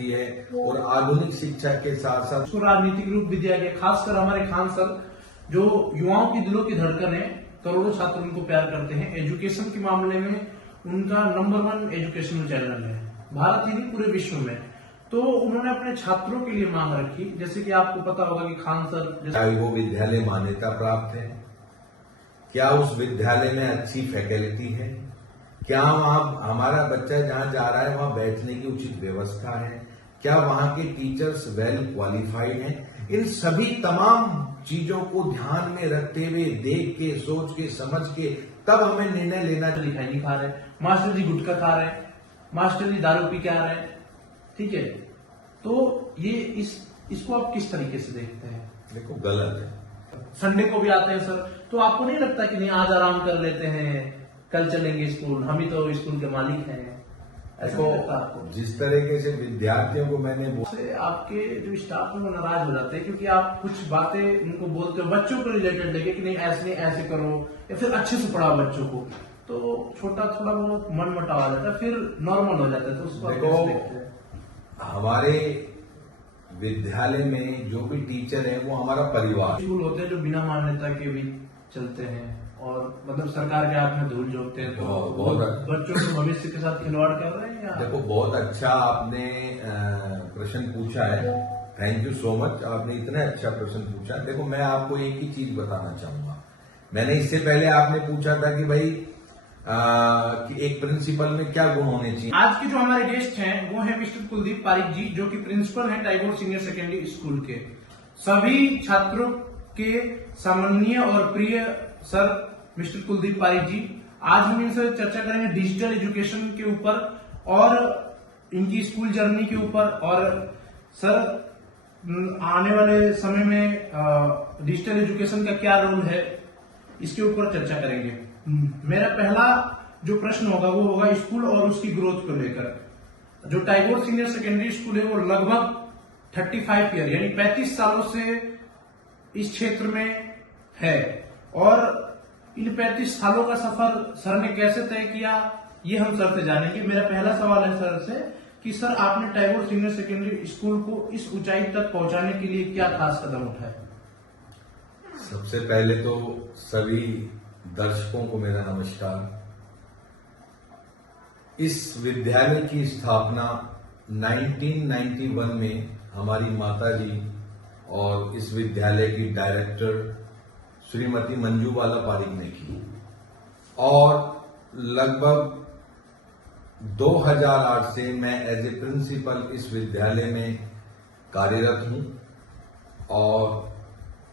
सकती है और आधुनिक शिक्षा के साथ साथ उसको राजनीतिक रूप भी दिया गया। खासकर हमारे खान सर जो युवाओं की दिलों की धड़कन है, करोड़ों छात्र उनको प्यार करते हैं। एजुकेशन के मामले में उनका नंबर 1 एजुकेशनल चैनल है, भारत ही नहीं पूरे विश्व में। तो उन्होंने अपने छात्रों के लिए मांग रखी, जैसे कि आपको पता होगा कि खान सर क्या वो विद्यालय मान्यता प्राप्त है, क्या उस विद्यालय में अच्छी फैकल्टी है, क्या वहां हमारा बच्चा जहां जा रहा है वहां बैठने की उचित व्यवस्था है, क्या वहां के टीचर्स वेल क्वालिफाइड हैं। इन सभी तमाम चीजों को ध्यान में रखते हुए, देख के, सोच के, समझ के तब हमें निर्णय लेना। लिखाई नहीं खा रहे, मास्टर जी गुटखा खा रहे, मास्टर जी दारू पी के आ रहे हैं, ठीक है। तो ये इसको आप किस तरीके से देखते हैं? देखो गलत है। संडे को भी आते हैं सर, तो आपको नहीं लगता कि नहीं आज आराम कर लेते हैं, कल चलेंगे स्कूल, हम ही तो स्कूल के मालिक हैं, ऐसा नहीं लगता आपको? जिस तरीके से विद्यार्थियों को मैंने आपके जो स्टाफ है वो नाराज हो जाते हैं क्योंकि आप कुछ बातें उनको बोलते हो बच्चों को रिलेटेड लेके कि नहीं ऐसे करो, या फिर अच्छे से पढ़ाओ बच्चों को, तो छोटा थोड़ा बहुत मन मुटाव आ जाता है, फिर नॉर्मल हो जाता है। तो उसको आप कैसे देखते हैं? हमारे विद्यालय में जो भी टीचर है वो हमारा परिवार। स्कूल होते हैं जो बिना मान्यता के भी चलते हैं और मतलब सरकार के हाथ में धूल झोंकते हैं, तो बहुत बच्चों के भविष्य के साथ खिलवाड़ कर रहे हैं। देखो बहुत अच्छा आपने प्रश्न पूछा है, थैंक यू सो मच, आपने इतना अच्छा प्रश्न पूछा। देखो मैं आपको एक ही चीज बताना चाहूंगा, मैंने इससे पहले आपने पूछा था कि भाई कि एक प्रिंसिपल में क्या गुण होने चाहिए। आज के जो हमारे गेस्ट हैं वो है मिस्टर कुलदीप पारिक जी, जो कि प्रिंसिपल हैं टैगोर सीनियर सेकेंडरी स्कूल के। सभी छात्रों के सम्माननीय और प्रिय सर मिस्टर कुलदीप पारिक जी, आज हम इनसे चर्चा करेंगे डिजिटल एजुकेशन के ऊपर और इनकी स्कूल जर्नी के ऊपर। और सर आने वाले समय में डिजिटल एजुकेशन का क्या रोल है इसके ऊपर चर्चा करेंगे। मेरा पहला जो प्रश्न होगा वो होगा स्कूल और उसकी ग्रोथ को लेकर। जो टैगोर सीनियर सेकेंडरी स्कूल है वो लगभग 35 ईयर यानी 35 सालों से इस क्षेत्र में है, और इन 35 सालों का सफर सर ने कैसे तय किया ये हम सर से जानेंगे। मेरा पहला सवाल है सर से कि सर आपने टैगोर सीनियर सेकेंडरी स्कूल को इस ऊंचाई तक पहुंचाने के लिए क्या खास कदम उठाए? सबसे पहले तो सभी दर्शकों को मेरा नमस्कार। इस विद्यालय की स्थापना 1991 में हमारी माताजी और इस विद्यालय की डायरेक्टर श्रीमती मंजूबाला पारिक ने की, और लगभग 2008 से मैं एज ए प्रिंसिपल इस विद्यालय में कार्यरत हूं। और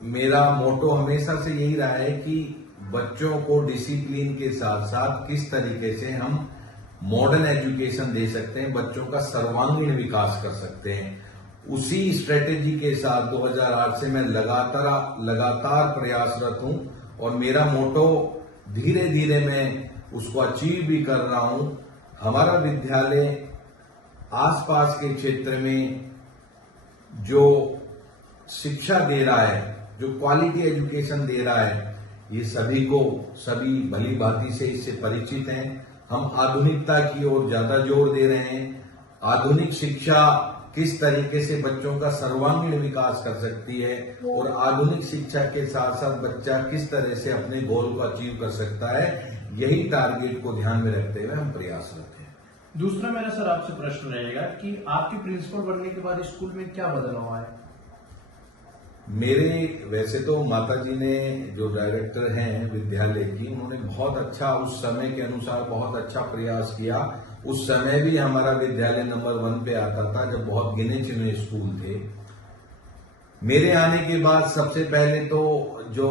मेरा मोटो हमेशा से यही रहा है कि बच्चों को डिसिप्लिन के साथ साथ किस तरीके से हम मॉडर्न एजुकेशन दे सकते हैं, बच्चों का सर्वांगीण विकास कर सकते हैं। उसी स्ट्रेटेजी के साथ 2008 से मैं लगातार प्रयासरत हूं, और मेरा मोटो धीरे धीरे मैं उसको अचीव भी कर रहा हूं। हमारा विद्यालय आसपास के क्षेत्र में जो शिक्षा दे रहा है, जो क्वालिटी एजुकेशन दे रहा है, ये सभी भली भांति से इससे परिचित हैं। हम आधुनिकता की ओर ज्यादा जोर दे रहे हैं। आधुनिक शिक्षा किस तरीके से बच्चों का सर्वांगीण विकास कर सकती है, और आधुनिक शिक्षा के साथ साथ बच्चा किस तरह से अपने गोल को अचीव कर सकता है, यही टारगेट को ध्यान में रखते हुए हम प्रयासरत हैं। दूसरा मेरा सर आपसे प्रश्न रहेगा कि आपके प्रिंसिपल बनने के बाद स्कूल में क्या बदलाव आया? मेरे वैसे तो माताजी ने जो डायरेक्टर हैं विद्यालय की, उन्होंने बहुत अच्छा उस समय के अनुसार बहुत अच्छा प्रयास किया। उस समय भी हमारा विद्यालय नंबर 1 पे आता था, जब बहुत गिने चुने स्कूल थे। मेरे आने के बाद सबसे पहले तो जो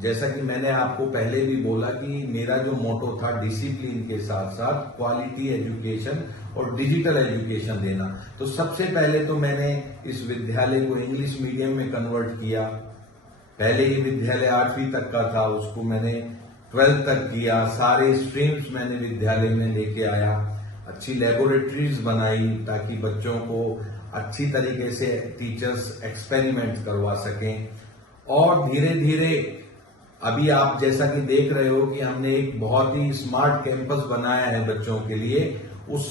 जैसा कि मैंने आपको पहले भी बोला कि मेरा जो मोटो था डिसिप्लिन के साथ साथ क्वालिटी एजुकेशन और डिजिटल एजुकेशन देना, तो सबसे पहले तो मैंने इस विद्यालय को इंग्लिश मीडियम में कन्वर्ट किया। पहले ये विद्यालय 8वीं तक का था, उसको मैंने 12th तक किया। सारे स्ट्रीम्स मैंने विद्यालय में लेके आया, अच्छी लेबोरेटरीज बनाई ताकि बच्चों को अच्छी तरीके से टीचर्स एक्सपेरिमेंट करवा सकें। और धीरे धीरे अभी आप जैसा कि देख रहे हो कि हमने एक बहुत ही स्मार्ट कैंपस बनाया है बच्चों के लिए। उस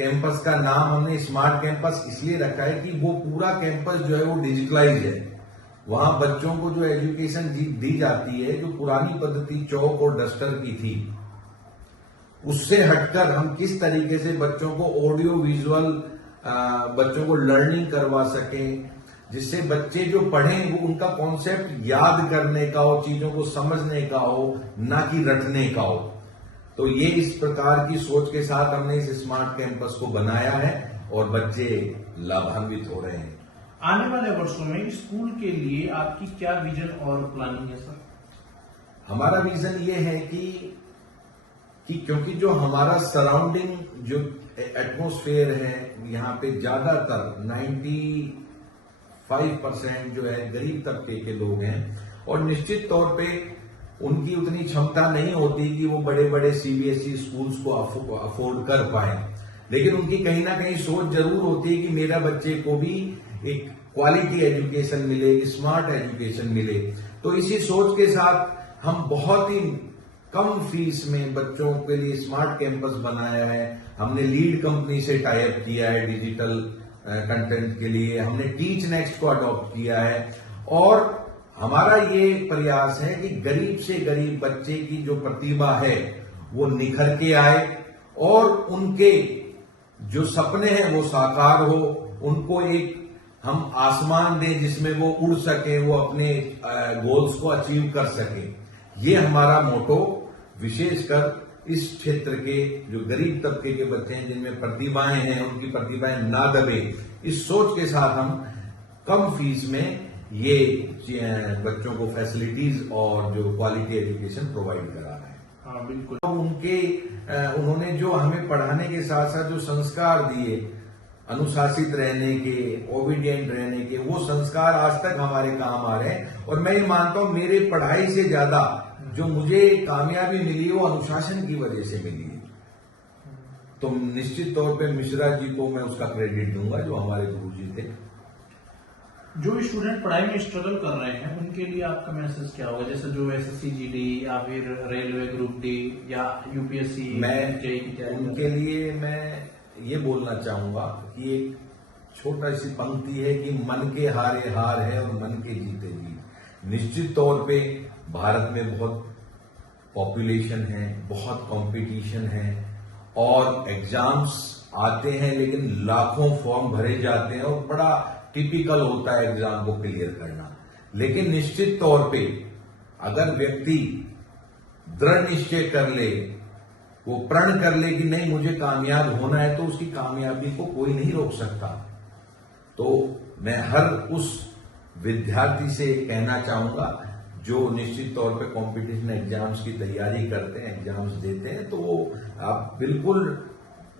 कैंपस का नाम हमने स्मार्ट कैंपस इसलिए रखा है कि वो पूरा कैंपस जो है वो डिजिटलाइज है। वहां बच्चों को जो एजुकेशन दी जाती है, जो पुरानी पद्धति चौक और डस्टर की थी, उससे हटकर हम किस तरीके से बच्चों को ऑडियो विजुअल बच्चों को लर्निंग करवा सकें, जिससे बच्चे जो पढ़ें वो उनका कॉन्सेप्ट याद करने का हो, चीजों को समझने का हो, ना कि रटने का हो। तो ये इस प्रकार की सोच के साथ हमने इस स्मार्ट कैंपस को बनाया है और बच्चे लाभान्वित हो रहे हैं। आने वाले वर्षों में स्कूल के लिए आपकी क्या विजन और प्लानिंग है सर? हमारा विजन ये है कि क्योंकि जो हमारा सराउंडिंग जो एटमॉस्फेयर है, यहाँ पे ज्यादातर 95% जो है गरीब तबके के लोग हैं और निश्चित तौर पे उनकी उतनी क्षमता नहीं होती कि वो बड़े बड़े सीबीएसई स्कूल्स को अफोर्ड कर पाए, लेकिन उनकी कहीं ना कहीं सोच जरूर होती है कि मेरा बच्चे को भी एक क्वालिटी एजुकेशन मिले, स्मार्ट एजुकेशन मिले। तो इसी सोच के साथ हम बहुत ही कम फीस में बच्चों के लिए स्मार्ट कैंपस बनाया है। हमने लीड कंपनी से टाई अप किया है डिजिटल कंटेंट के लिए, हमने टीच नेक्स्ट को अडॉप्ट किया है और हमारा ये प्रयास है कि गरीब से गरीब बच्चे की जो प्रतिभा है वो निखर के आए और उनके जो सपने हैं वो साकार हो, उनको एक हम आसमान दें जिसमें वो उड़ सके, वो अपने गोल्स को अचीव कर सके। ये हमारा मोटो, विशेषकर इस क्षेत्र के जो गरीब तबके के बच्चे हैं जिनमें प्रतिभाएं हैं, उनकी प्रतिभाएं ना दबे, इस सोच के साथ हम कम फीस में ये बच्चों को फैसिलिटीज और जो क्वालिटी एजुकेशन प्रोवाइड करा रहे हैं। हाँ बिल्कुल। उन्होंने जो हमें पढ़ाने के साथ साथ जो संस्कार दिए, अनुशासित रहने के, ओबीडियंट रहने के, वो संस्कार आज तक हमारे काम आ रहे हैं और मैं ये मानता हूं मेरे पढ़ाई से ज्यादा जो मुझे कामयाबी मिली वो अनुशासन की वजह से मिली है। तो निश्चित तौर पे मिश्रा जी को मैं उसका क्रेडिट दूंगा जो हमारे गुरुजी थे। जो स्टूडेंट पढ़ाई में स्ट्रगल कर रहे हैं उनके लिए आपका मैसेज क्या होगा? जैसे जो एसएससी जीडी या फिर रेलवे ग्रुप डी या यूपीएससी, उनके लिए मैं ये बोलना चाहूंगा कि एक छोटा सी पंक्ति है कि मन के हारे हार है और मन के जीते जीत। निश्चित तौर पे भारत में बहुत पॉपुलेशन है, बहुत कंपटीशन है और एग्जाम्स आते हैं लेकिन लाखों फॉर्म भरे जाते हैं और बड़ा टिपिकल होता है एग्जाम को क्लियर करना। लेकिन निश्चित तौर पे अगर व्यक्ति दृढ़ निश्चय कर ले, वो प्रण कर ले कि नहीं मुझे कामयाब होना है, तो उसकी कामयाबी को कोई नहीं रोक सकता। तो मैं हर उस विद्यार्थी से कहना चाहूंगा जो निश्चित तौर पे कंपटीशन एग्जाम्स की तैयारी करते हैं, एग्जाम्स देते हैं, तो वो आप बिल्कुल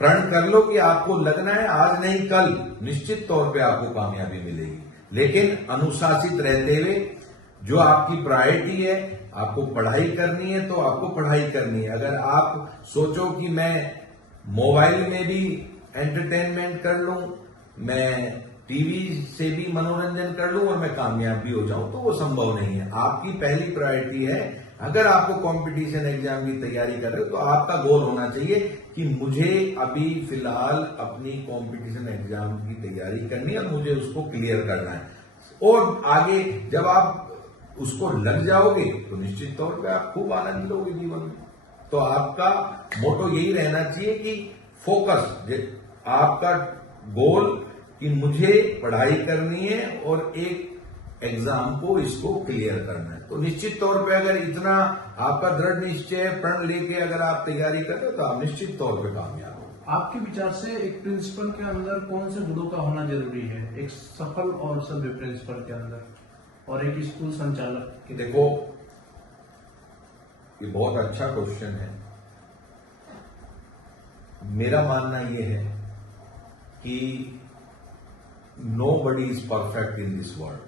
प्रण कर लो कि आपको लगना है आज नहीं कल निश्चित तौर पे आपको कामयाबी मिलेगी। लेकिन अनुशासित रहते हुए जो आपकी प्रायोरिटी है, आपको पढ़ाई करनी है तो आपको पढ़ाई करनी है। अगर आप सोचो कि मैं मोबाइल में भी एंटरटेनमेंट कर लूं, मैं टीवी से भी मनोरंजन कर लूं और मैं कामयाब भी हो जाऊं, तो वो संभव नहीं है। आपकी पहली प्रायोरिटी है, अगर आपको कंपटीशन एग्जाम की तैयारी कर रहे हो तो आपका गोल होना चाहिए कि मुझे अभी फिलहाल अपनी कंपटीशन एग्जाम की तैयारी करनी है और मुझे उसको क्लियर करना है। और आगे जब आप उसको लग जाओगे तो निश्चित तौर पे आप खूब आनंद लोगे जीवन में। तो आपका मोटो यही रहना चाहिए कि फोकस, आपका गोल कि मुझे पढ़ाई करनी है और एक एग्जाम को इसको क्लियर करना है। तो निश्चित तौर पे अगर इतना आपका दृढ़ निश्चय प्रण लेके अगर आप तैयारी करते हो तो आप निश्चित तौर पे कामयाब हो। आपके विचार से एक प्रिंसिपल के अंदर कौन से गुणों का होना जरूरी है, एक सफल और सभ्य प्रिंसिपल के अंदर और एक स्कूल संचालक के? देखो, ये बहुत अच्छा क्वेश्चन है। मेरा मानना यह है कि nobody is perfect in this world.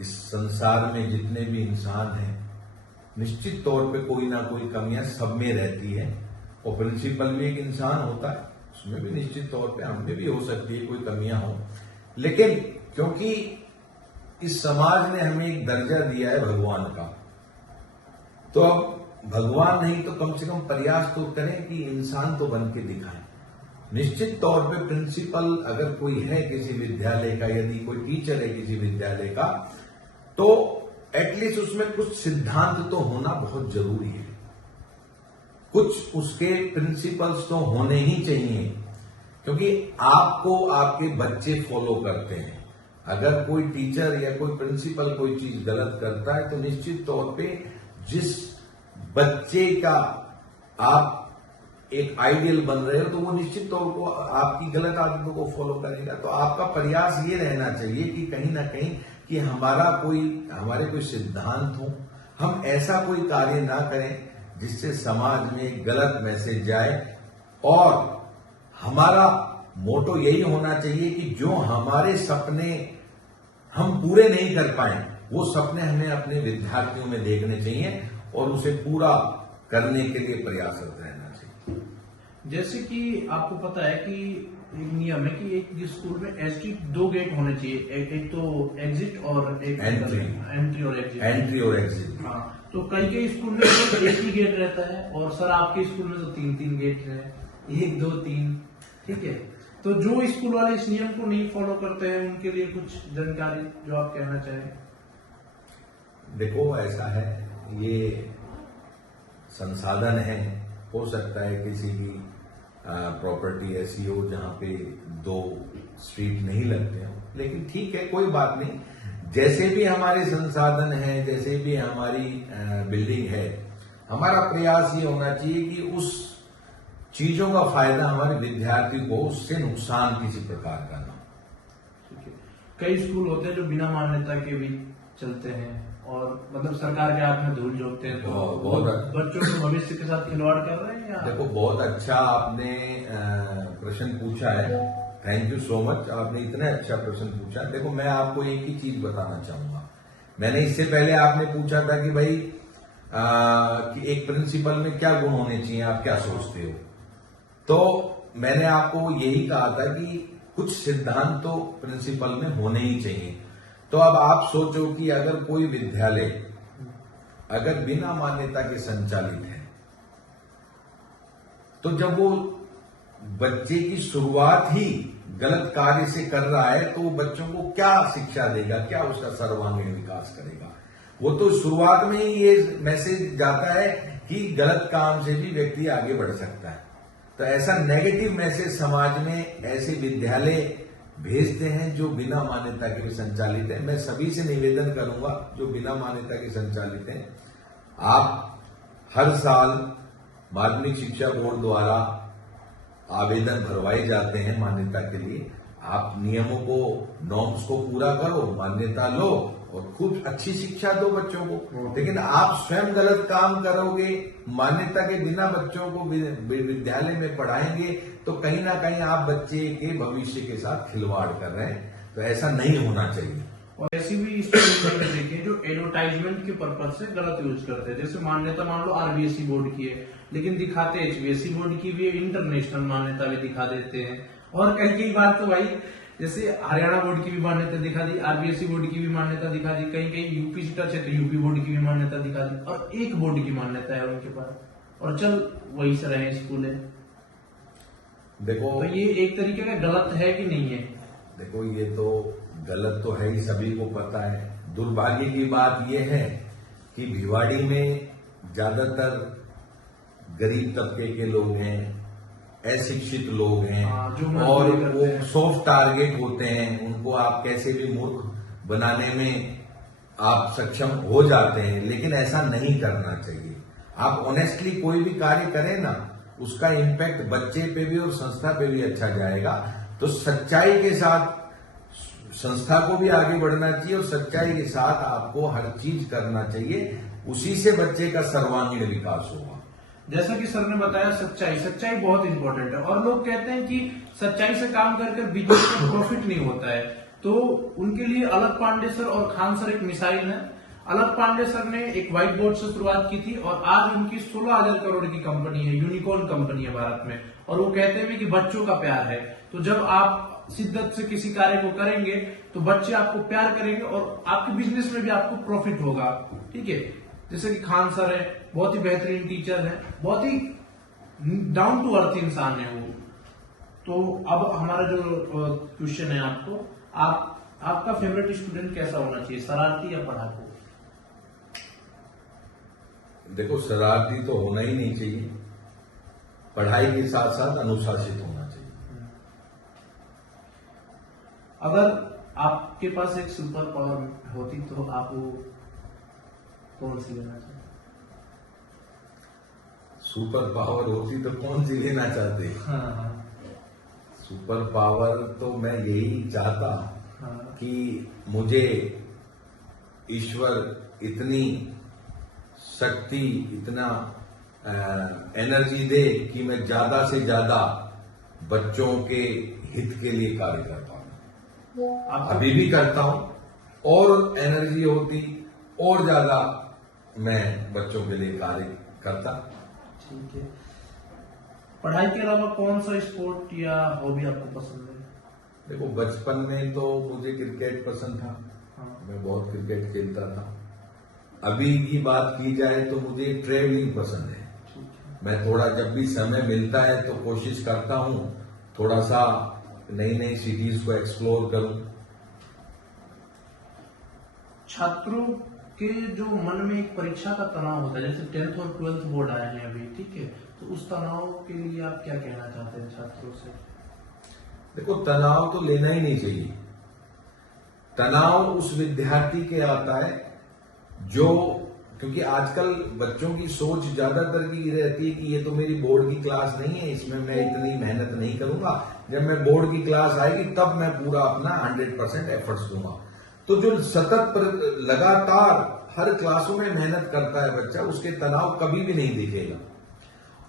इस संसार में जितने भी इंसान हैं, निश्चित तौर पे कोई ना कोई कमियां सब में रहती है और प्रिंसिपल भी एक इंसान होता है, उसमें भी निश्चित तौर पे हम में भी हो सकती है कोई कमियां हो। लेकिन क्योंकि इस समाज ने हमें एक दर्जा दिया है भगवान का, तो अब भगवान नहीं तो कम से कम प्रयास तो करें कि इंसान तो बन के दिखाएं। निश्चित तौर पे प्रिंसिपल अगर कोई है किसी विद्यालय का, यदि कोई टीचर है किसी विद्यालय का, तो एटलीस्ट उसमें कुछ सिद्धांत तो होना बहुत जरूरी है। कुछ उसके प्रिंसिपल्स तो होने ही चाहिए, क्योंकि आपको आपके बच्चे फॉलो करते हैं। अगर कोई टीचर या कोई प्रिंसिपल कोई चीज गलत करता है तो निश्चित तौर पे जिस बच्चे का आप एक आइडियल बन रहे हो तो वो निश्चित तौर पर आपकी गलत आदतों को फॉलो करेगा। तो आपका प्रयास ये रहना चाहिए कि कहीं ना कहीं कि हमारे कोई सिद्धांत हो, हम ऐसा कोई कार्य ना करें जिससे समाज में गलत मैसेज जाए। और हमारा मोटो यही होना चाहिए कि जो हमारे सपने हम पूरे नहीं कर पाए वो सपने हमें अपने विद्यार्थियों में देखने चाहिए और उसे पूरा करने के लिए प्रयासरत रहना चाहिए। जैसे कि आपको पता है कि एक नियम है कि एक स्कूल में एग्जिट 2 गेट होने चाहिए, एक तो एग्जिट और एक एंट्री और एग्जिट। हाँ, तो कई स्कूल में तो एक ही गेट रहता है और सर आपके स्कूल में तो 3 गेट है, 1 2 3, ठीक है। तो जो स्कूल वाले इस नियम को नहीं फॉलो करते हैं उनके लिए कुछ जानकारी जो आप कहना चाहें। देखो ऐसा है, ये संसाधन है, हो सकता है किसी की प्रॉपर्टी ऐसी हो जहां पे 2 स्ट्रीट नहीं लगते हो, लेकिन ठीक है, कोई बात नहीं। जैसे भी हमारे संसाधन है, जैसे भी हमारी बिल्डिंग है, हमारा प्रयास ये होना चाहिए कि उस चीजों का फायदा हमारे विद्यार्थी को, उससे नुकसान किसी प्रकार का ना हो। ठीक है, कई स्कूल होते हैं जो बिना मान्यता के भी चलते हैं और मतलब सरकार के हाथ में धूल झोंकते हैं, तो बहुत बच्चों के भविष्य के साथ खिलवाड़ कर रहे हैं या? देखो बहुत अच्छा आपने प्रश्न पूछा है, थैंक यू सो मच, आपने इतना अच्छा प्रश्न पूछा। देखो मैं आपको एक ही चीज बताना चाहूंगा। मैंने इससे पहले आपने पूछा था कि भाई कि एक प्रिंसिपल में क्या गुण होने चाहिए, आप क्या सोचते हो? तो मैंने आपको यही कहा था कि कुछ सिद्धांत तो प्रिंसिपल में होने ही चाहिए। तो अब आप सोचो कि अगर कोई विद्यालय अगर बिना मान्यता के संचालित है, तो जब वो बच्चे की शुरुआत ही गलत कार्य से कर रहा है तो वो बच्चों को क्या शिक्षा देगा, क्या उसका सर्वांगीण विकास करेगा? वो तो शुरुआत में ही ये मैसेज जाता है कि गलत काम से भी व्यक्ति आगे बढ़ सकता है। तो ऐसा नेगेटिव मैसेज समाज में ऐसे विद्यालय भेजते हैं जो बिना मान्यता के भी संचालित है। मैं सभी से निवेदन करूंगा जो बिना मान्यता के संचालित हैं, आप हर साल माध्यमिक शिक्षा बोर्ड द्वारा आवेदन भरवाए जाते हैं मान्यता के लिए। आप नियमों को, नॉर्म्स को पूरा करो, मान्यता लो और खूब अच्छी शिक्षा दो बच्चों को। लेकिन आप स्वयं गलत काम करोगे, मान्यता के बिना बच्चों को विद्यालय में पढ़ाएंगे तो कहीं ना कहीं आप बच्चे के भविष्य के साथ खिलवाड़ कर रहे हैं। तो ऐसा नहीं होना चाहिए। और ऐसी भी स्कूल देखे जो एडवर्टाइजमेंट के पर्पज से गलत यूज करते हैं। जैसे मान्यता मान लो आरबीएसई बोर्ड की है, लेकिन दिखाते एचबीएसई बोर्ड की भी, इंटरनेशनल मान्यता भी दिखा देते हैं। और कई बार तो भाई जैसे हरियाणा बोर्ड की भी मान्यता दिखा दी, आरबीएसई बोर्ड की भी मान्यता दिखा दी, कहीं यूपी से टच है तो यूपी बोर्ड की भी मान्यता दिखा दी, और एक बोर्ड की मान्यता है उनके पास, और चल वही से रहे स्कूल है। देखो तो ये एक तरीके का गलत है कि नहीं है? देखो ये तो गलत तो है ही, सभी को पता है। दुर्भाग्य की बात यह है कि भिवाड़ी में ज्यादातर गरीब तबके के लोग हैं, अशिक्षित लोग हैं, और वो सॉफ्ट टारगेट होते हैं। उनको आप कैसे भी मूर्ख बनाने में आप सक्षम हो जाते हैं, लेकिन ऐसा नहीं करना चाहिए। आप ऑनेस्टली कोई भी कार्य करें ना, उसका इम्पैक्ट बच्चे पे भी और संस्था पे भी अच्छा जाएगा। तो सच्चाई के साथ संस्था को भी आगे बढ़ना चाहिए और सच्चाई के साथ आपको हर चीज करना चाहिए, उसी से बच्चे का सर्वांगीण विकास होगा। जैसा कि सर ने बताया, सच्चाई बहुत इंपॉर्टेंट है। और लोग कहते हैं कि सच्चाई से काम कर बिजनेस में प्रॉफिट नहीं होता है, तो उनके लिए अलग पांडे सर और खान सर एक मिसाइल है। अलग पांडे सर ने एक व्हाइट बोर्ड से शुरुआत की थी और आज उनकी 16,000 करोड़ की कंपनी है, यूनिकॉर्न कंपनी है भारत में। और वो कहते हैं कि बच्चों का प्यार है, तो जब आप शिद्दत से किसी कार्य को करेंगे तो बच्चे आपको प्यार करेंगे और आपके बिजनेस में भी आपको प्रॉफिट होगा। ठीक है, जैसे कि खान सर है, बहुत ही बेहतरीन टीचर है, बहुत ही डाउन टू अर्थ इंसान है वो। तो अब हमारा जो क्वेश्चन है आपको, आपका फेवरेट स्टूडेंट कैसा होना चाहिए, शरारती या पढ़ाकू? देखो, शरारती तो होना ही नहीं चाहिए, पढ़ाई के साथ साथ अनुशासित होना चाहिए। अगर आपके पास एक सुपर पावर होती तो आप वो कौन सी लेना चाहते? सुपर पावर होती तो कौन सी लेना चाहते? हाँ, सुपर पावर तो मैं यही चाहता हाँ, कि मुझे ईश्वर इतनी शक्ति, इतना एनर्जी दे कि मैं ज्यादा से ज्यादा बच्चों के हित के लिए कार्य कर पाऊं। आप अभी भी करता हूं, और एनर्जी होती और ज्यादा मैं बच्चों के लिए कार्य करता। ठीक है। पढ़ाई के अलावा कौन सा स्पोर्ट या हॉबी आपको पसंद है? देखो, बचपन में तो मुझे क्रिकेट पसंद था, हाँ, मैं बहुत क्रिकेट खेलता था। अभी की बात की जाए तो मुझे ट्रेवलिंग पसंद है। ठीक है। मैं थोड़ा जब भी समय मिलता है तो कोशिश करता हूं थोड़ा सा नई नई सिटीज को एक्सप्लोर करूं। छात्रों के जो मन में एक परीक्षा का तनाव होता है, जैसे 10th और 12th बोर्ड आए हैं अभी, ठीक है, तो उस तनाव के लिए आप क्या कहना चाहते हैं छात्रों से? देखो, तनाव तो लेना ही नहीं चाहिए। तनाव उस विद्यार्थी के आता है जो, क्योंकि आजकल बच्चों की सोच ज्यादातर की रहती है कि ये तो मेरी बोर्ड की क्लास नहीं है, इसमें मैं इतनी मेहनत नहीं करूंगा, जब मैं बोर्ड की क्लास आएगी तब मैं पूरा अपना 100% एफर्ट्स दूंगा। तो जो सतत लगातार हर क्लासों में मेहनत करता है बच्चा, उसके तनाव कभी भी नहीं दिखेगा।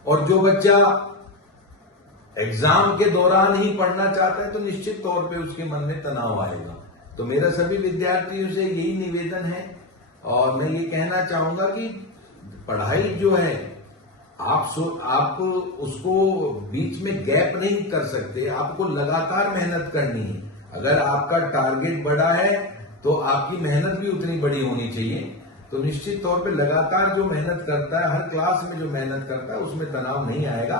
और जो बच्चा एग्जाम के दौरान ही पढ़ना चाहता है तो निश्चित तौर पे उसके मन में तनाव आएगा। तो मेरा सभी विद्यार्थियों से यही निवेदन है, और मैं ये कहना चाहूंगा कि पढ़ाई जो है, आप उसको बीच में गैप नहीं कर सकते, आपको लगातार मेहनत करनी है। अगर आपका टारगेट बड़ा है तो आपकी मेहनत भी उतनी बड़ी होनी चाहिए। तो निश्चित तौर पे लगातार जो मेहनत करता है, हर क्लास में जो मेहनत करता है, उसमें तनाव नहीं आएगा।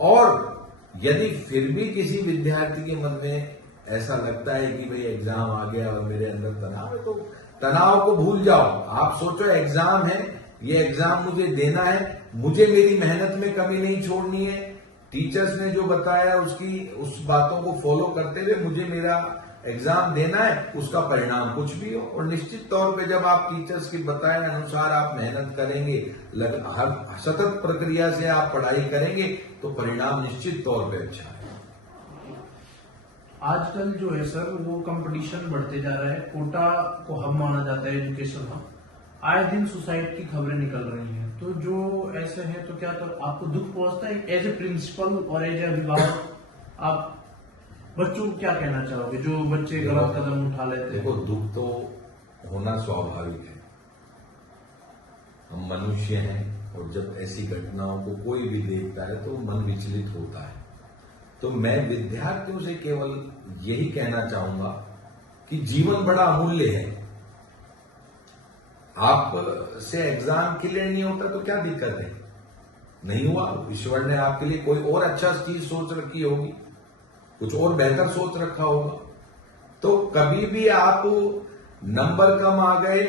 और यदि फिर भी किसी विद्यार्थी के मन में ऐसा लगता है कि भाई एग्जाम आ गया और मेरे अंदर तनाव है, तो तनाव को भूल जाओ। आप सोचो एग्जाम है, ये एग्जाम मुझे देना है, मुझे मेरी मेहनत में कमी नहीं छोड़नी है, टीचर्स ने जो बताया उस बातों को फॉलो करते हुए मुझे मेरा एग्जाम देना है, उसका परिणाम कुछ भी हो। और निश्चित तौर पे जब आप टीचर्स की बताए अनुसार आप मेहनत करेंगे, हर सतत प्रक्रिया से आप पढ़ाई करेंगे, तो परिणाम निश्चित तौर पे अच्छा है। आजकल जो है सर, वो कंपटीशन बढ़ते जा रहा है, कोटा को हब माना जाता है, एजुकेशन हब। आए दिन सुसाइड की खबरें निकल रही हैं, तो जो ऐसे हैं तो क्या, तो आपको दुख पहुंचता है एज ए प्रिंसिपल और एज ए अभिभावक? आप बच्चों को क्या कहना चाहोगे जो बच्चे गलत कदम उठा लेते हैं? देखो, दुख तो होना स्वाभाविक है, हम मनुष्य हैं, और जब ऐसी घटनाओं को कोई भी देखता है तो मन विचलित होता है। तो मैं विद्यार्थियों से केवल यही कहना चाहूंगा कि जीवन बड़ा अमूल्य है। आप से एग्जाम क्लियर नहीं होता तो क्या दिक्कत है? नहीं हुआ, ईश्वर ने आपके लिए कोई और अच्छा चीज सोच रखी होगी, कुछ और बेहतर सोच रखा होगा। तो कभी भी आप नंबर कम आ गए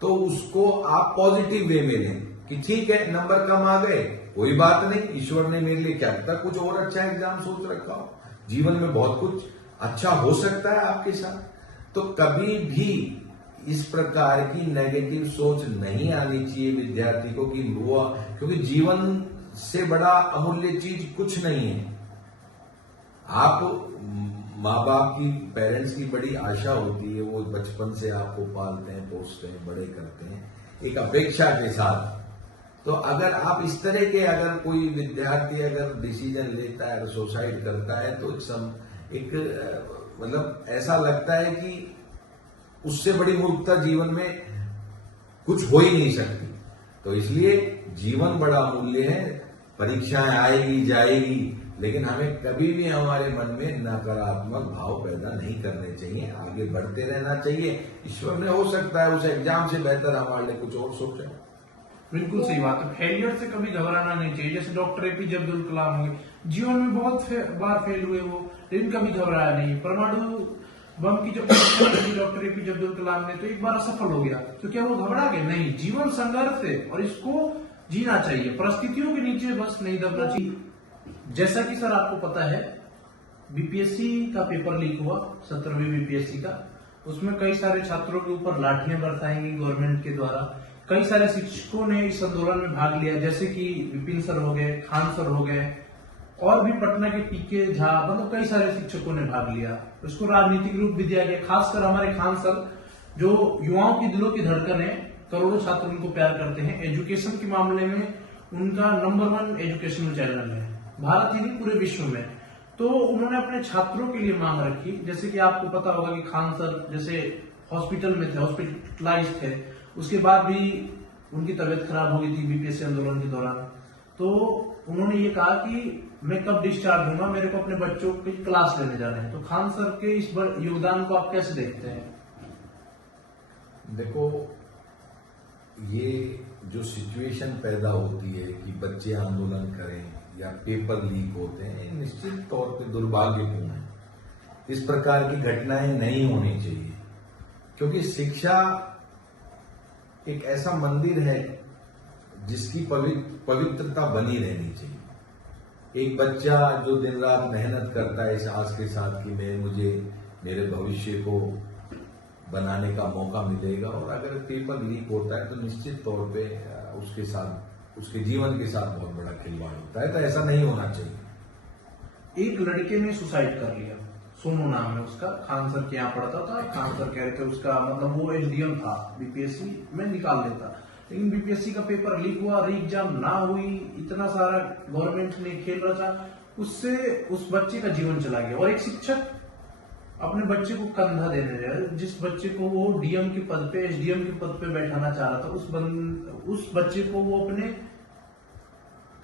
तो उसको आप पॉजिटिव वे में लें कि ठीक है, नंबर कम आ गए, कोई बात नहीं, ईश्वर ने मेरे लिए क्या पता कुछ और अच्छा एग्जाम सोच रखा हो। जीवन में बहुत कुछ अच्छा हो सकता है आपके साथ। तो कभी भी इस प्रकार की नेगेटिव सोच नहीं आनी चाहिए विद्यार्थी को कि वो, क्योंकि जीवन से बड़ा अमूल्य चीज कुछ नहीं है। आप माँ बाप की, पेरेंट्स की बड़ी आशा होती है, वो बचपन से आपको पालते हैं, पोसते हैं, बड़े करते हैं एक अपेक्षा के साथ। तो अगर आप इस तरह के, अगर कोई विद्यार्थी अगर डिसीजन लेता है, सुसाइड करता है, तो एक मतलब ऐसा लगता है कि उससे बड़ी मूर्खता जीवन में कुछ हो ही नहीं सकती। तो इसलिए जीवन बड़ा अमूल्य है, परीक्षाएं आएगी जाएगी, लेकिन हमें कभी भी हमारे मन में नकारात्मक भाव पैदा नहीं करने चाहिए, आगे बढ़ते रहना चाहिए। ईश्वर ने हो सकता है उस एग्जाम से बेहतर हमारे लिए कुछ और सोचा। बिल्कुल सही बात है। फेलियर से कभी घबराना नहीं चाहिए। जैसे डॉक्टर एपीजे अब्दुल कलाम हुए, जीवन में बहुत बार फेल हुए वो, लेकिन कभी घबराया नहीं। परमाणु बम की जब परीक्षा की डॉक्टर एपीजे अब्दुल कलाम ने, तो एक बार असफल हो गया, तो क्या वो घबरा गए? नहीं, जीवन संघर्ष है और इसको जीना चाहिए। परिस्थितियों के नीचे बस नहीं दबना चाहिए। जैसा कि सर आपको पता है, बीपीएससी का पेपर लीक हुआ, 17वीं बीपीएससी का। उसमें कई सारे छात्रों के ऊपर लाठियां बरसाई गई गवर्नमेंट के द्वारा। कई सारे शिक्षकों ने इस आंदोलन में भाग लिया, जैसे कि विपिन सर हो गए, खान सर हो गए, और भी पटना के पीके झा, मतलब कई सारे शिक्षकों ने भाग लिया। उसको राजनीतिक रूप भी दिया गया। खासकर हमारे खान सर, जो युवाओं की दिलों की धड़कन है, करोड़ों छात्र उनको प्यार करते हैं। एजुकेशन के मामले में उनका नंबर 1 एजुकेशनल चैनल है, भारत ही नहीं पूरे विश्व में। तो उन्होंने अपने छात्रों के लिए मांग रखी। जैसे कि आपको पता होगा कि खान सर जैसे हॉस्पिटल में थे, हॉस्पिटलाइज थे, उसके बाद भी उनकी तबीयत खराब हो गई थी बीपीएससी आंदोलन के दौरान। तो उन्होंने ये कहा कि मैं कब डिस्चार्ज दूंगा, मेरे को अपने बच्चों की क्लास लेने जाना है। तो खान सर के इस योगदान को आप कैसे देखते हैं? देखो, ये जो सिचुएशन पैदा होती है कि बच्चे आंदोलन करें या पेपर लीक होते हैं, निश्चित तौर पे दुर्भाग्यपूर्ण है। इस प्रकार की घटनाएं नहीं होनी चाहिए, क्योंकि शिक्षा एक ऐसा मंदिर है जिसकी पवित्रता बनी रहनी चाहिए। एक बच्चा जो दिन रात मेहनत करता है इस आस के साथ कि मुझे मेरे भविष्य को बनाने का मौका मिलेगा, और अगर पेपर लीक होता है तो निश्चित तौर पे उसके साथ, उसके जीवन के साथ बहुत बड़ा खिलवाड़ होता है। तो ऐसा नहीं होना चाहिए। एक लड़के ने सुसाइड कर लिया, सोनू नाम है उसका, खान सर के यहाँ पढ़ता था। खान सर कह रहे थे उसका मतलब वो एसडीएम था, बीपीएससी में निकाल देता, लेकिन बीपीएससी का पेपर लीक हुआ, री एग्जाम ना हुई, इतना सारा गवर्नमेंट ने खेल रचा, उससे उस बच्चे का जीवन चला गया। और एक शिक्षक अपने बच्चे को कंधा देने गया, जिस बच्चे को वो डीएम के पद पे, एसडीएम के पद पे बैठाना चाह रहा था, उस बच्चे को वो अपने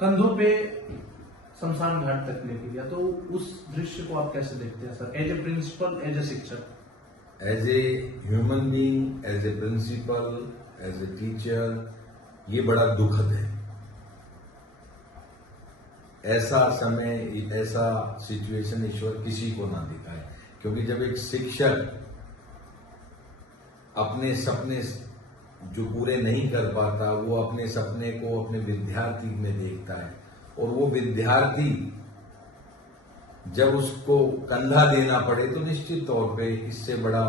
कंधों पे शमशान घाट तक लेके गया। तो उस दृश्य को आप कैसे देखते हैं sir, as a principal, as a शिक्षक? As a human being, as a principal, as a teacher, ये बड़ा दुखद है। ऐसा समय, ऐसा सिचुएशन ईश्वर किसी को ना दिखाए, क्योंकि जब एक शिक्षक अपने सपने जो पूरे नहीं कर पाता, वो अपने सपने को अपने विद्यार्थी में देखता है, और वो विद्यार्थी जब उसको कंधा देना पड़े, तो निश्चित तौर पे इससे बड़ा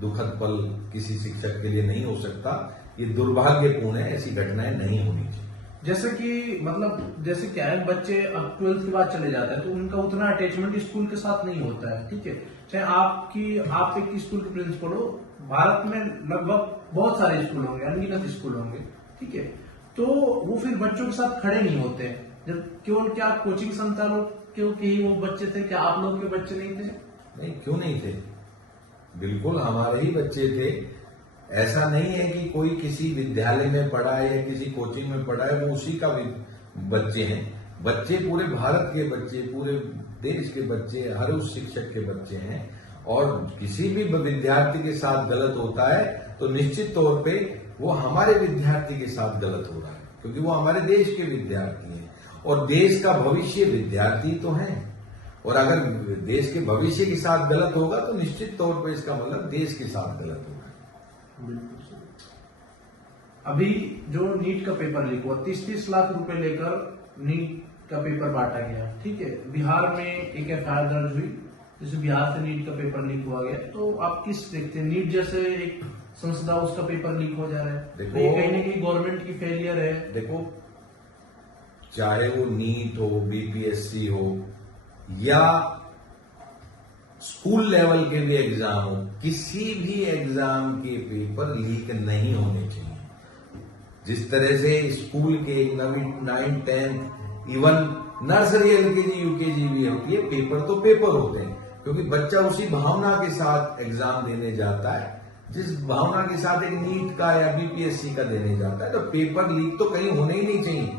दुखद पल किसी शिक्षक के लिए नहीं हो सकता। ये दुर्भाग्यपूर्ण है, ऐसी घटनाएं नहीं होनी चाहिए। जैसे कि मतलब जैसे क्या है, बच्चे अब 12th के बाद चले जाते हैं तो उनका उतना अटैचमेंट स्कूल के साथ नहीं होता है, ठीक है। चाहे आप एक स्कूल के प्रिंसिपल हो, भारत में लगभग बहुत सारे स्कूल होंगे, अनगिनत स्कूल होंगे, ठीक है। तो वो फिर बच्चों के साथ खड़े नहीं होते हैं। जब केवल क्या कोचिंग संस्थानों क्योंकि वो बच्चे थे, क्या आप लोग के बच्चे नहीं थे? नहीं, क्यों नहीं थे, बिल्कुल हमारे ही बच्चे थे। ऐसा नहीं है कि कोई किसी विद्यालय में पढ़ा है या किसी कोचिंग में पढ़ा है वो उसी का बच्चे हैं। बच्चे पूरे भारत के बच्चे, पूरे देश के बच्चे, हर उस शिक्षक के बच्चे हैं। और किसी भी विद्यार्थी के साथ गलत होता है तो निश्चित तौर पे वो हमारे विद्यार्थी के साथ गलत हो रहा है, क्योंकि वो हमारे देश के विद्यार्थी हैं, और देश का भविष्य विद्यार्थी तो हैं। और अगर देश के भविष्य के साथ गलत होगा तो निश्चित तौर पर इसका मतलब देश के साथ गलत होगा। अभी जो नीट का पेपर लीक हुआ, 30-30 लाख रुपए लेकर नीट का पेपर बांटा गया, ठीक है। बिहार में एक एफआईआर दर्ज हुई, जैसे बिहार से नीट का पेपर लीक हुआ गया। तो आप किस देखते हैं, नीट जैसे एक संस्था, उसका पेपर लीक हो जा रहा है, देखो, ये कहीं ना कहीं गवर्नमेंट की फेलियर है। देखो, चाहे वो नीट हो, बीपीएससी हो, या स्कूल लेवल के भी एग्जाम हो, किसी भी एग्जाम के पेपर लीक नहीं होने चाहिए। जिस तरह से स्कूल के 9th 10th even nursery, LKG, UKG भी होती है, पेपर तो पेपर होते हैं, क्योंकि बच्चा उसी भावना के साथ एग्जाम देने जाता है जिस भावना के साथ एक नीट का या बीपीएससी का देने जाता है। तो पेपर लीक तो कहीं होने ही नहीं चाहिए।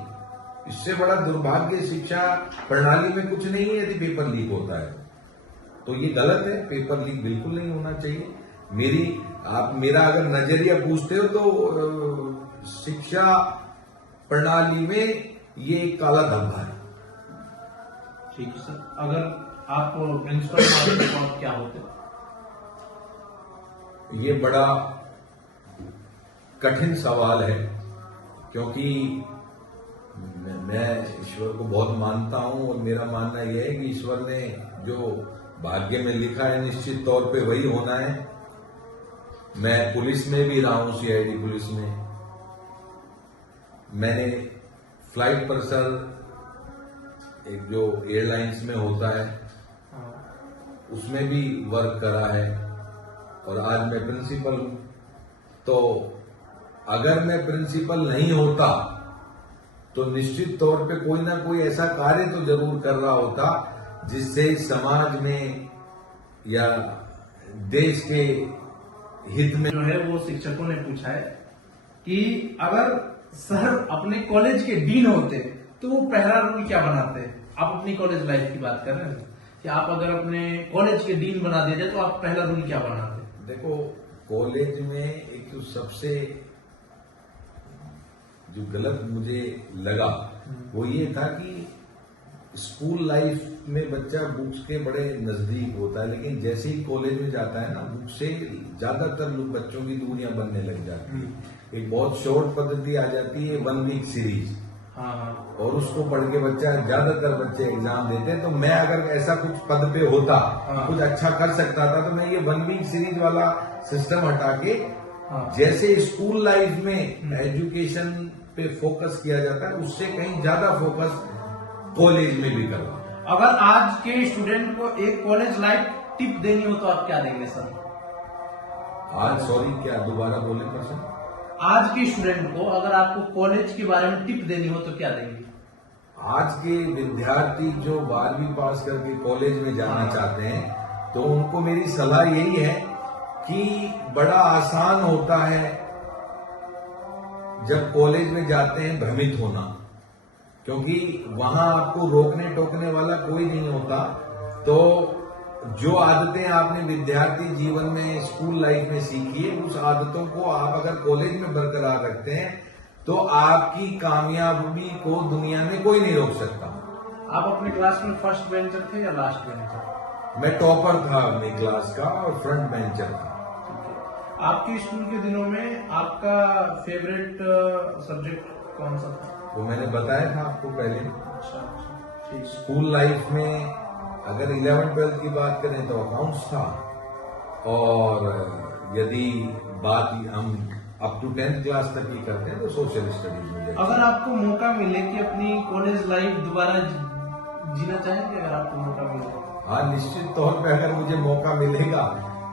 इससे बड़ा दुर्भाग्य शिक्षा प्रणाली में कुछ नहीं है यदि पेपर लीक होता है। तो ये गलत है, पेपर लीक बिल्कुल नहीं होना चाहिए। मेरा अगर नजरिया पूछते हो तो शिक्षा प्रणाली में ये एक काला धब्बा है। ठीक है सर, अगर आप प्रिंसिपल होते तो आप क्या होते? ये बड़ा कठिन सवाल है, क्योंकि मैं ईश्वर को बहुत मानता हूं और मेरा मानना यह है कि ईश्वर ने जो भाग्य में लिखा है निश्चित तौर पे वही होना है। मैं पुलिस में भी रहा हूं, सीआईडी पुलिस में। मैंने फ्लाइट पर्सनल एक जो एयरलाइंस में होता है उसमें भी वर्क करा है, और आज मैं प्रिंसिपल हूं। तो अगर मैं प्रिंसिपल नहीं होता तो निश्चित तौर पे कोई ना कोई ऐसा कार्य तो जरूर कर रहा होता जिससे समाज में या देश के हित में। जो है वो शिक्षकों ने पूछा है कि अगर सर अपने कॉलेज के डीन होते तो वो पहला रूल क्या बनाते? आप अपनी कॉलेज लाइफ की बात कर रहे हैं कि आप अगर अपने कॉलेज के डीन बना देते तो आप पहला रूल क्या बनाते? देखो, कॉलेज में एक तो सबसे जो गलत मुझे लगा वो ये था कि स्कूल लाइफ में बच्चा बुक्स के बड़े नजदीक होता है, लेकिन जैसे ही कॉलेज में जाता है ना, बुक से ज्यादातर लोग बच्चों की दूरियां बनने लग जाती है। एक बहुत शॉर्ट पद्धति आ जाती है 1 वीक सीरीज, और उसको पढ़ के बच्चा ज्यादातर बच्चे एग्जाम देते हैं। तो मैं अगर ऐसा कुछ पद पे होता, कुछ अच्छा कर सकता था, तो मैं ये 1 वीक सीरीज वाला सिस्टम हटा के जैसे स्कूल लाइफ में एजुकेशन पे फोकस किया जाता है उससे कहीं ज्यादा फोकस कॉलेज में भी करवा। अगर आज के स्टूडेंट को एक कॉलेज लाइफ टिप देनी हो तो आप क्या देंगे सर? आज सॉरी, क्या दोबारा बोले पर्सन? आज के स्टूडेंट को अगर आपको कॉलेज के बारे में टिप देनी हो तो क्या देंगे? आज के विद्यार्थी जो 12वीं पास करके कॉलेज में जाना चाहते हैं, तो उनको मेरी सलाह यही है कि बड़ा आसान होता है जब कॉलेज में जाते हैं भ्रमित होना, क्योंकि वहां आपको रोकने टोकने वाला कोई नहीं होता। तो जो आदतें आपने विद्यार्थी जीवन में स्कूल लाइफ में सीखी है, उस आदतों को आप अगर कॉलेज में बरकरार रखते हैं तो आपकी कामयाबी को दुनिया में कोई नहीं रोक सकता। आप अपने क्लास में फर्स्ट बेंचर थे या लास्ट बेंचर? मैं टॉपर था अपनी क्लास का और फ्रंट बेंचर था। आपके स्कूल के दिनों में आपका फेवरेट सब्जेक्ट कौन सा था? वो मैंने बताया था आपको पहले। अच्छा, ठीक। स्कूल लाइफ में अगर 11th-12th की बात करें तो अकाउंट्स था, और यदि बात हम अप टू 10th क्लास तक की करते हैं तो सोशल स्टडीज में। अगर आपको मौका मिले कि अपनी कॉलेज लाइफ दोबारा जीना चाहेंगे? अगर आपको मौका मिले? हाँ, निश्चित तौर पे अगर मुझे मौका मिलेगा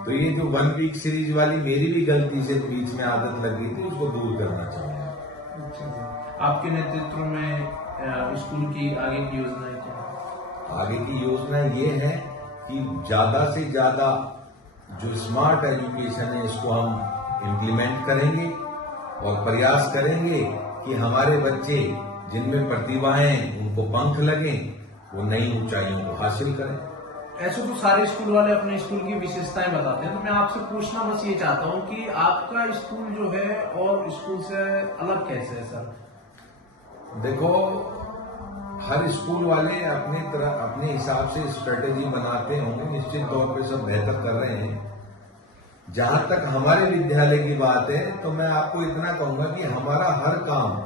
तो ये जो 1 वीक सीरीज वाली मेरी भी गलती से बीच में आदत लग गई थी, उसको दूर करना चाहूंगा। अच्छा, आपके नेतृत्व में स्कूल की आगे की योजनाएं क्या? आगे की योजना ये है कि ज्यादा से ज्यादा जो स्मार्ट एजुकेशन है इसको हम इम्प्लीमेंट करेंगे और प्रयास करेंगे कि हमारे बच्चे जिनमें प्रतिभाएं उनको पंख लगें, वो नई ऊंचाइयों को हासिल करें। ऐसे तो सारे स्कूल वाले अपने स्कूल की विशेषताएं बताते हैं, तो मैं आपसे पूछना बस ये चाहता हूँ कि आपका स्कूल जो है और स्कूल से अलग कैसे है सर? देखो, हर स्कूल वाले अपने हिसाब से स्ट्रेटेजी बनाते होंगे, निश्चित तौर पे सब बेहतर कर रहे हैं। जहां तक हमारे विद्यालय की बात है तो मैं आपको इतना कहूंगा कि हमारा हर काम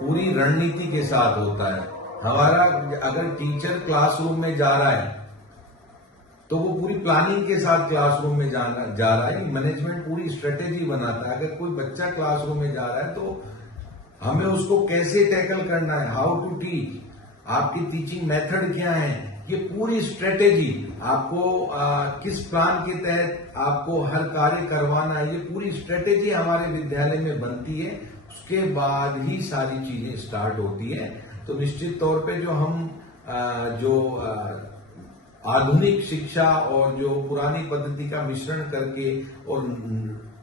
पूरी रणनीति के साथ होता है। हमारा अगर टीचर क्लासरूम में जा रहा है तो वो पूरी प्लानिंग के साथ क्लासरूम में जा रहा है। मैनेजमेंट पूरी स्ट्रेटेजी बनाता है। अगर कोई बच्चा क्लासरूम में जा रहा है तो हमें उसको कैसे टैकल करना है, हाउ टू टीच, आपकी टीचिंग मेथड क्या है, ये पूरी स्ट्रेटेजी आपको किस प्लान के तहत आपको हर कार्य करवाना है, ये पूरी स्ट्रेटेजी हमारे विद्यालय में बनती है। उसके बाद ही सारी चीजें स्टार्ट होती है। तो निश्चित तौर पे जो हम आधुनिक शिक्षा और जो पुरानी पद्धति का मिश्रण करके और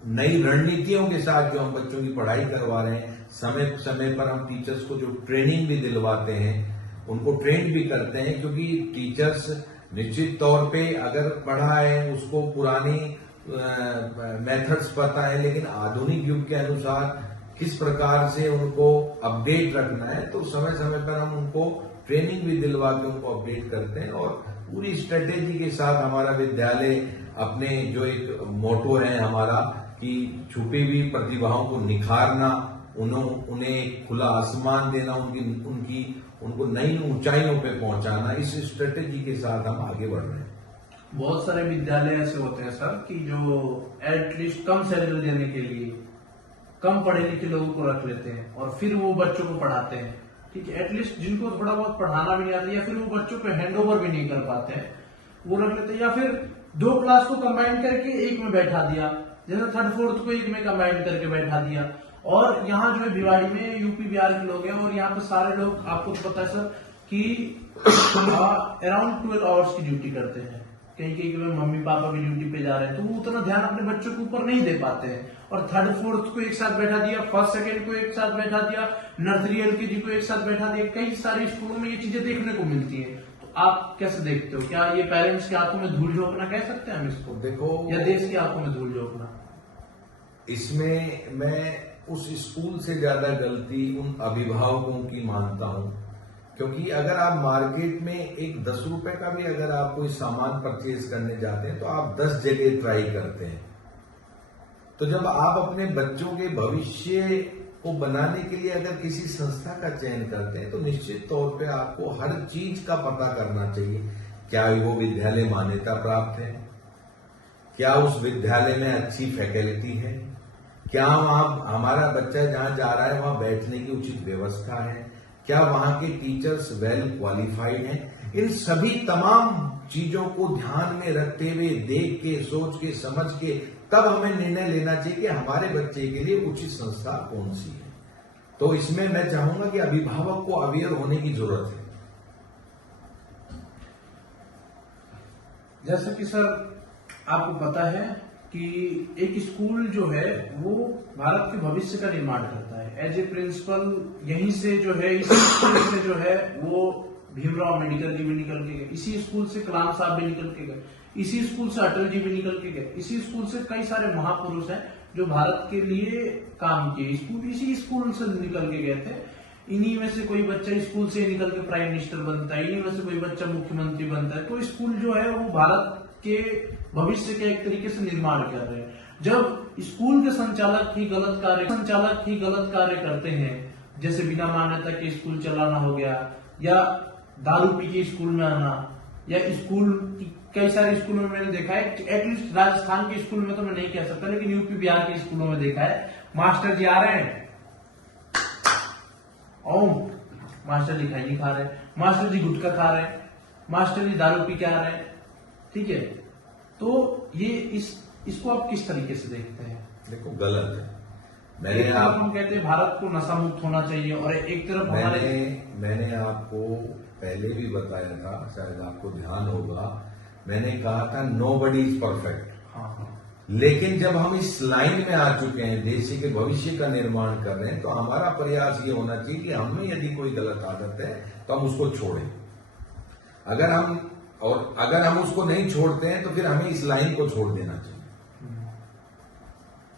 नई रणनीतियों के साथ जो हम बच्चों की पढ़ाई करवा रहे हैं, समय समय पर हम टीचर्स को जो ट्रेनिंग भी दिलवाते हैं, उनको ट्रेन भी करते हैं, क्योंकि टीचर्स निश्चित तौर पे अगर पढ़ा है उसको पुरानी मेथड्स पता है, लेकिन आधुनिक युग के अनुसार किस प्रकार से उनको अपडेट रखना है, तो समय समय पर हम उनको ट्रेनिंग भी दिलवा के उनको अपडेट करते हैं और पूरी स्ट्रेटेजी के साथ हमारा विद्यालय अपने जो एक मोटो है हमारा कि छुपी हुई प्रतिभाओं को निखारना, उन्हें खुला आसमान देना, उनको नई ऊंचाइयों पे पहुंचाना, इस स्ट्रेटेजी के साथ हम आगे बढ़ रहे हैं। बहुत सारे विद्यालय ऐसे होते हैं सर कि जो एटलीस्ट कम सैलरी देने के लिए कम पढ़े लिखे लोगों को रख लेते हैं और फिर वो बच्चों को पढ़ाते हैं। ठीक है, एटलीस्ट जिनको थोड़ा बहुत पढ़ाना भी नहीं आता या फिर वो बच्चों को हैंड ओवर भी नहीं कर पाते हैं, वो रख लेते हैं। या फिर 2 क्लास को कंबाइन करके एक में बैठा दिया, जैसे 3rd 4th को एक में कंबाइन करके बैठा दिया। और यहाँ जो है भिवाड़ी में यूपी बिहार के लोग हैं और यहाँ पे सारे लोग, आपको तो पता है सर कि अराउंड 12 आवर्स की ड्यूटी करते हैं। कहीं कहीं में मम्मी पापा भी ड्यूटी पे जा रहे हैं, तो वो उतना ध्यान अपने बच्चों के ऊपर नहीं दे पाते हैं। और 3rd 4th को एक साथ बैठा दिया, 1st 2nd को एक साथ बैठा दिया, नर्सरी LKG को एक साथ बैठा दिया। कई सारे स्कूलों में ये चीजें देखने को मिलती है। तो आप कैसे देखते हो? क्या ये पेरेंट्स की आंखों में धूल झोंकना कह सकते हैं हम इसको? देखो, या देश की आंखों में धूल झोंकना? इसमें मैं उस स्कूल से ज्यादा गलती उन अभिभावकों की मानता हूं, क्योंकि अगर आप मार्केट में एक 10 रुपए का भी अगर आप कोई सामान परचेज करने जाते हैं तो आप 10 जगह ट्राई करते हैं। तो जब आप अपने बच्चों के भविष्य को बनाने के लिए अगर किसी संस्था का चयन करते हैं तो निश्चित तौर पे आपको हर चीज का पता करना चाहिए। क्या वो विद्यालय मान्यता प्राप्त है? क्या उस विद्यालय में अच्छी फैकल्टी है? क्या वहां हमारा बच्चा जहां जा रहा है वहां बैठने की उचित व्यवस्था है? क्या वहां के टीचर्स वेल क्वालिफाइड हैं? इन सभी तमाम चीजों को ध्यान में रखते हुए, देख के, सोच के, समझ के तब हमें निर्णय लेना चाहिए कि हमारे बच्चे के लिए उचित संस्था कौन सी है। तो इसमें मैं चाहूंगा कि अभिभावक को अवेयर होने की जरूरत है। जैसा कि सर आपको पता है कि एक स्कूल जो है वो भारत के भविष्य का निर्माण करता है। एज ए प्रिंसिपल यहीं से जो है, इसी स्कूल से जो है वो भीमराव अम्बेडकर जी भी निकल के गए, इसी स्कूल से कलाम साहब भी निकल के गए, इसी स्कूल से अटल जी भी निकल के गए, इसी स्कूल से कई सारे महापुरुष हैं जो भारत के लिए काम किए। स्कूल इसी स्कूल से निकल के गए थे। इन्हीं में से कोई बच्चा स्कूल से निकल के प्राइम मिनिस्टर बनता है, इन्हीं में से कोई बच्चा मुख्यमंत्री बनता है। तो स्कूल जो है वो भारत के भविष्य का एक तरीके से निर्माण कर रहे हैं। जब स्कूल के संचालक ही गलत कार्य करते हैं, जैसे बिना मान्यता के स्कूल चलाना हो गया, या दारू पी के स्कूल में आना, या स्कूल कई सारे स्कूलों में मैंने देखा है, एटलीस्ट राजस्थान के स्कूल में तो मैं नहीं कह सकता, लेकिन यूपी बिहार के स्कूलों में देखा है, मास्टर जी आ रहे हैं, ओम मास्टर जी खाई नहीं खा रहे, मास्टर जी गुटखा खा रहे, मास्टर जी दारू पी के आ रहे हैं। ठीक है, तो ये इसको आप किस तरीके से देखते हैं? देखो, गलत है। हम कहते हैं भारत को नशा मुक्त होना चाहिए और एक तरफ मैंने आपको पहले भी बताया था, शायद आपको ध्यान होगा, मैंने कहा था नोबडी इज परफेक्ट। हाँ। लेकिन जब हम इस लाइन में आ चुके हैं, देश के भविष्य का निर्माण कर रहे हैं, तो हमारा प्रयास ये होना चाहिए कि हमें यदि कोई गलत आदत है तो हम उसको छोड़ें। अगर हम उसको नहीं छोड़ते हैं तो फिर हमें इस लाइन को छोड़ देना चाहिए।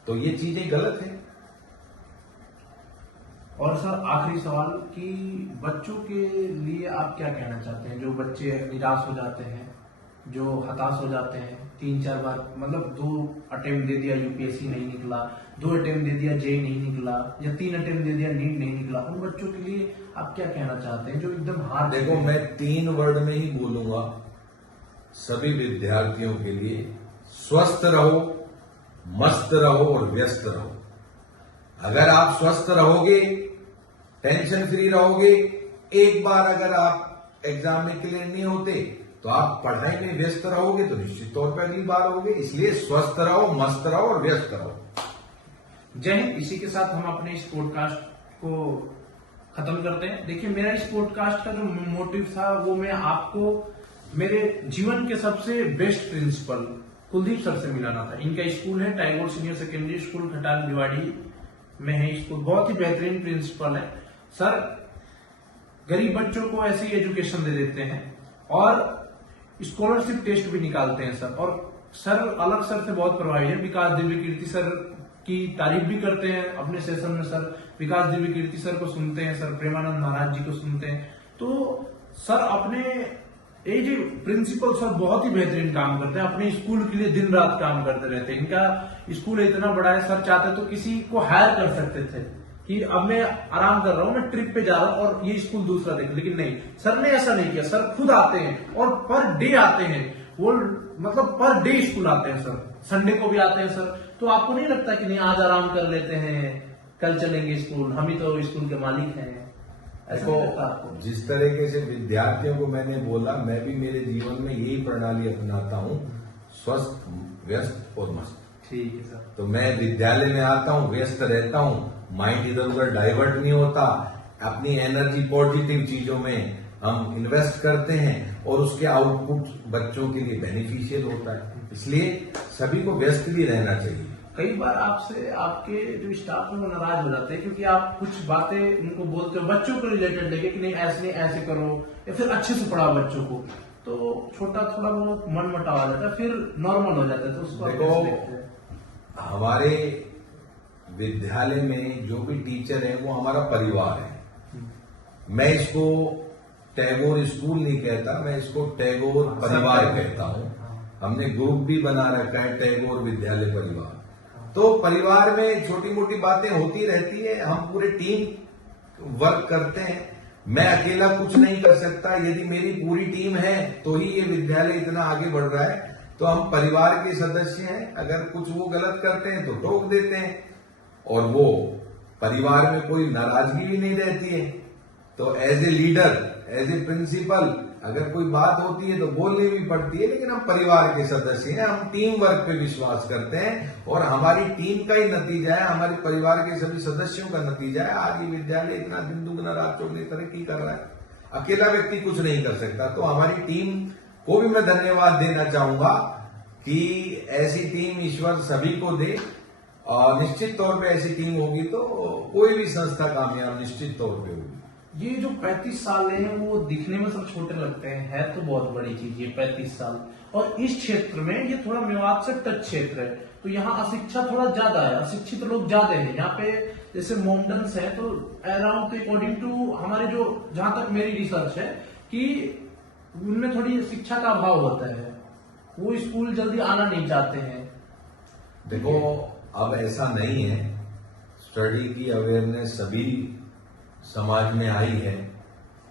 तो ये चीजें गलत है। और सर आखिरी सवाल कि बच्चों के लिए आप क्या कहना चाहते हैं? जो बच्चे निराश हो जाते हैं, जो हताश हो जाते हैं, 3-4 बार मतलब 2 अटेम्प्ट दे दिया यूपीएससी नहीं निकला, 2 अटेम्प्ट दे दिया जेई नहीं निकला, या 3 अटेम्प्ट दे दिया नीट नहीं निकला, उन बच्चों के लिए आप क्या कहना चाहते हैं जो एकदम हार? देखो, मैं 3 वर्ड में ही बोलूंगा सभी विद्यार्थियों के लिए: स्वस्थ रहो, मस्त रहो और व्यस्त रहो। अगर आप स्वस्थ रहोगे, टेंशन फ्री रहोगे, एक बार अगर आप एग्जाम में क्लियर नहीं होते तो आप पढ़ाई में व्यस्त रहोगे तो निश्चित तौर पर अगली बार होगे। इसलिए स्वस्थ रहो, मस्त रहो और व्यस्त रहो। जय हिंद। इसी के साथ हम अपने इस पॉडकास्ट को खत्म करते हैं। देखिए, मेरा इस पॉडकास्ट का जो मोटिव था वो मैं आपको मेरे जीवन के सबसे बेस्ट प्रिंसिपल कुलदीप सर से मिलाना था। इनका स्कूल है टैगोर सीनियर सेकेंडरी स्कूल, खटाल भिवाड़ी में है स्कूल। बहुत ही बेहतरीन प्रिंसिपल है सर। गरीब बच्चों को ऐसी एजुकेशन दे देते हैं और स्कॉलरशिप टेस्ट भी निकालते हैं सर। और सर अलग सर से बहुत प्रभावित है। विकास दिव्य कीर्ति सर की तारीफ भी करते हैं अपने सेशन में। सर विकास देवी कीर्ति सर को सुनते हैं, सर प्रेमानंद महाराज जी को सुनते हैं। तो सर अपने ये जो प्रिंसिपल सर बहुत ही बेहतरीन काम करते हैं, अपने स्कूल के लिए दिन रात काम करते रहते हैं। इनका स्कूल इतना बड़ा है, सर चाहते तो किसी को हायर कर सकते थे कि अब मैं आराम कर रहा हूं, मैं ट्रिप पे जा रहा हूं और ये स्कूल दूसरा देख, लेकिन नहीं, सर ने ऐसा नहीं किया। सर खुद आते हैं और पर डे आते हैं, वो मतलब पर डे स्कूल आते हैं सर, संडे को भी आते हैं सर। तो आपको नहीं लगता कि नहीं आज आराम कर लेते हैं, कल चलेंगे स्कूल, हम ही तो स्कूल के मालिक हैं, ऐसा नहीं लगता आपको? जिस तरीके से विद्यार्थियों को मैंने बोला, मैं भी मेरे जीवन में यही प्रणाली अपनाता हूँ, स्वस्थ, व्यस्त और मस्त। ठीक है सर। तो मैं विद्यालय में आता हूँ, व्यस्त रहता हूँ, माइंड इधर उधर डाइवर्ट नहीं होता, अपनी एनर्जी पॉजिटिव चीजों में हम इन्वेस्ट करते हैं और उसके आउटपुट बच्चों के लिए बेनिफिशियल होता है। इसलिए सभी को व्यस्त भी रहना चाहिए। कई बार आपसे आपके जो स्टाफ है वो नाराज हो जाते हैं क्योंकि आप कुछ बातें उनको बोलते हो बच्चों को रिलेटेड लेके कि नहीं ऐसे नहीं ऐसे करो, या फिर अच्छे से पढ़ाओ बच्चों को, तो छोटा थोड़ा बहुत मन मुटाव आ जाता है, फिर नॉर्मल हो जाता है। तो उसको आप कैसे देखते हैं? हमारे विद्यालय में जो भी टीचर है वो हमारा परिवार है। मैं इसको टैगोर स्कूल नहीं कहता, मैं इसको टैगोर परिवार कहता हूँ। हमने ग्रुप भी बना रखा है, टैगोर विद्यालय परिवार। तो परिवार में छोटी मोटी बातें होती रहती है, हम पूरे टीम वर्क करते हैं। मैं अकेला कुछ नहीं कर सकता, यदि मेरी पूरी टीम है तो ही ये विद्यालय इतना आगे बढ़ रहा है। तो हम परिवार के सदस्य हैं, अगर कुछ वो गलत करते हैं तो टोक देते हैं, और वो परिवार में कोई नाराजगी भी नहीं रहती है। तो as a leader, as a principal, अगर कोई बात होती है तो बोलनी भी पड़ती है, लेकिन हम परिवार के सदस्य हैं, हम टीम वर्क पे विश्वास करते हैं और हमारी टीम का ही नतीजा है, हमारे परिवार के सभी सदस्यों का नतीजा है आज ये विद्यालय इतना दिन दुगना रात चौगुनी तरक्की कर रहा है। अकेला व्यक्ति कुछ नहीं कर सकता। तो हमारी टीम को भी मैं धन्यवाद देना चाहूंगा कि ऐसी टीम ईश्वर सभी को दे, और निश्चित तौर पे ऐसी टीम होगी तो कोई भी संस्था कामयाब निश्चित तौर पे होगी। ये जो 35 साल हैं वो दिखने में सब छोटे लगते हैं, है तो बहुत बड़ी चीज ये 35 साल। और इस क्षेत्र में ये थोड़ा मेवात से टच क्षेत्र है, तो यहाँ अशिक्षा थोड़ा ज्यादा है, अशिक्षित लोग ज्यादा है यहाँ पे। जैसे मोमडन्स है तो अराउंड अकॉर्डिंग टू हमारे जो, जहां तक मेरी रिसर्च है कि उनमें थोड़ी शिक्षा का अभाव होता है, वो स्कूल जल्दी आना नहीं चाहते हैं। देखो अब ऐसा नहीं है, स्टडी की अवेयरनेस सभी समाज में आई है।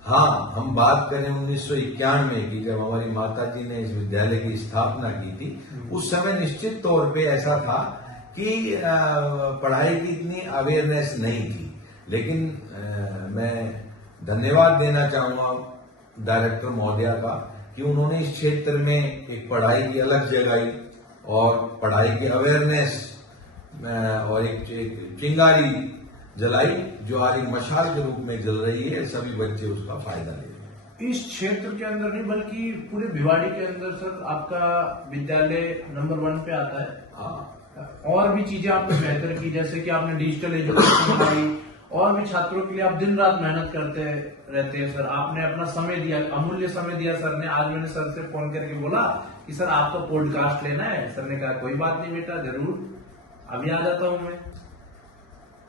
हाँ, हम बात करें 1991 की, जब हमारी माता जी ने इस विद्यालय की स्थापना की थी, उस समय निश्चित तौर पे ऐसा था कि पढ़ाई की इतनी अवेयरनेस नहीं थी। लेकिन मैं धन्यवाद देना चाहूंगा डायरेक्टर महोदया का कि उन्होंने इस क्षेत्र में एक पढ़ाई की अलग जगाई और पढ़ाई की अवेयरनेस और एक चिंगारी जलाई, जो आज एक मशाल के रूप में जल रही है। सभी बच्चे उसका फायदा ले रहे हैं। इस क्षेत्र के अंदर नहीं बल्कि पूरे भिवाड़ी के अंदर सर आपका विद्यालय नंबर 1 पे आता है। हाँ, और भी चीजें आपने बेहतर की, जैसे कि आपने डिजिटल एजुकेशन बनाई, और भी छात्रों के लिए आप दिन रात मेहनत करते रहते हैं सर। आपने अपना समय दिया, अमूल्य समय दिया सर ने। आज मैंने सर से फोन करके बोला कि सर आपका पॉडकास्ट लेना है, सर ने कहा कोई बात नहीं बेटा, जरूर अभी आ जाता हूं मैं।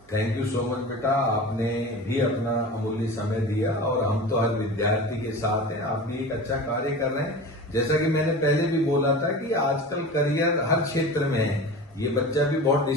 थैंक यू सो मच बेटा, आपने भी अपना अमूल्य समय दिया और हम तो हर विद्यार्थी के साथ हैं। आप भी एक अच्छा कार्य कर रहे हैं। जैसा कि मैंने पहले भी बोला था कि आजकल करियर हर क्षेत्र में है, ये बच्चा भी बहुत